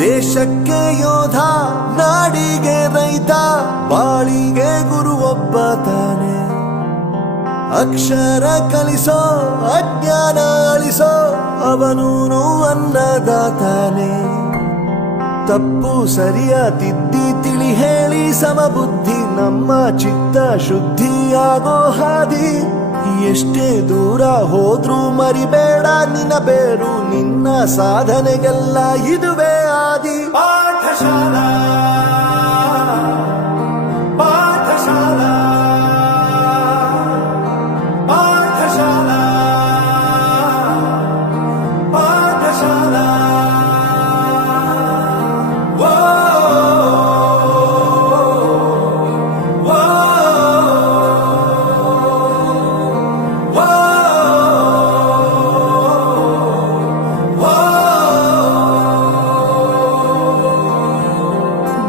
ದೇಶಕ್ಕೆ ಯೋಧ, ನಾಡಿಗೆ ರೈತ, ಬಾಳಿಗೆ ಗುರು ಒಬ್ಬ ತಾನೆ. ಅಕ್ಷರ ಕಲಿಸೋ, ಅಜ್ಞಾನ ಅಳಿಸೋ, ಅವನೂನು ಅನ್ನದಾತಾನೆ. ತಪ್ಪು ಸರಿಯ ತಿದ್ದಿ ತಿಳಿ ಹೇಳಿ ಸಮಬುದ್ಧಿ, ನಮ್ಮ ಚಿತ್ತ ಶುದ್ಧಿಯಾಗೋ ಹಾದಿ. ಎಷ್ಟೇ ದೂರ ಹೋದ್ರೂ ಮರಿಬೇಡ ನಿನ್ನ ಬೇರು, ನಿನ್ನ ಸಾಧನೆಗೆಲ್ಲ ಇದುವೇ ಆದಿ. ಪಾಠಶಾಲಾ ಪಾಠಶಾಲಾ ಪಾಠಶಾಲಾ ಪಾಠಶಾಲಾ.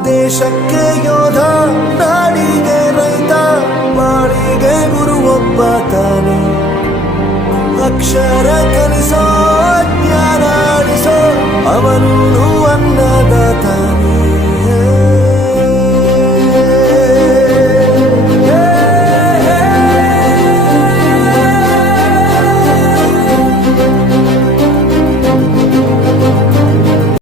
ದೇಶಕ್ಕೆ ಯೋಧ, ನಾಡಿಗೆ ರೈತ, ಬಾಳಿಗೆ ಗುರು ಒಬ್ಬ ತಾನೆ. ಅಕ್ಷರ ಕಲಿಸೋ, ಜ್ಞಾನ ಅಳಿಸೋ, ಅವನು